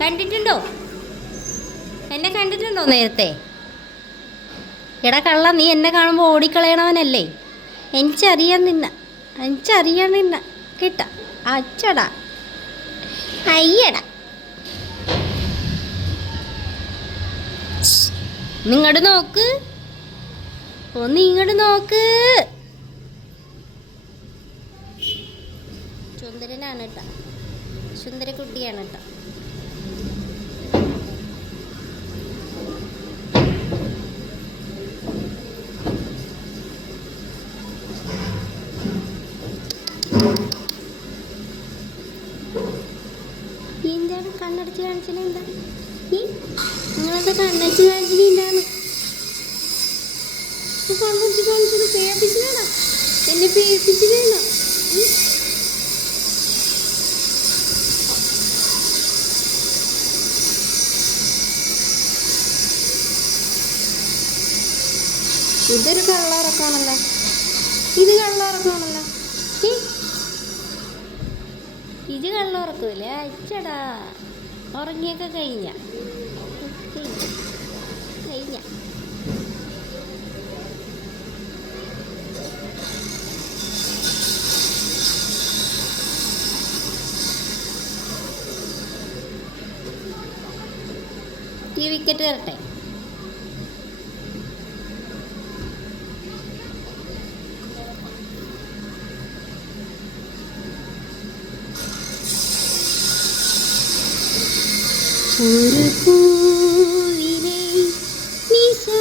കണ്ടിട്ടുണ്ടോ? എന്നെ കണ്ടിട്ടുണ്ടോ നേരത്തെ? എടാ കള്ള, നീ എന്നെ കാണുമ്പോൾ ഓടിക്കളയണവനല്ലേ? എനിക്കറിയാൻ നിന്ന കിട്ട അച്ചടാ അയ്യടാ. നിങ്ങോട്ട് നോക്ക്, ഒന്ന് ഇങ്ങോട്ട് നോക്ക്. സുന്ദരനാണ് കേട്ടോ, സുന്ദര കുട്ടിയാണ് കേട്ടോ. എന്താണ് കണ്ണടച്ച് കാണിച്ചത്? എന്താ നിങ്ങളത് കണ്ണടച്ച് കാണിച്ചത്? എന്താണ് കണ്ണടച്ച് കാണിച്ചത്? പേപ്പിച്ചിട്ടാണോ? എന്നെ പേപ്പിച്ചിട്ടാണോ? ഇതൊരു കള്ളറക്കാണല്ലോ, ഇത് കള്ളറക്കാണല്ലോ. ഇത് കള്ളുറക്കൂലേ? അച്ചടാ, ഉറങ്ങിയൊക്കെ കഴിഞ്ഞ ഈ വിക്കറ്റ് തരട്ടെ. ഒരു പൂവിനെ നിശാ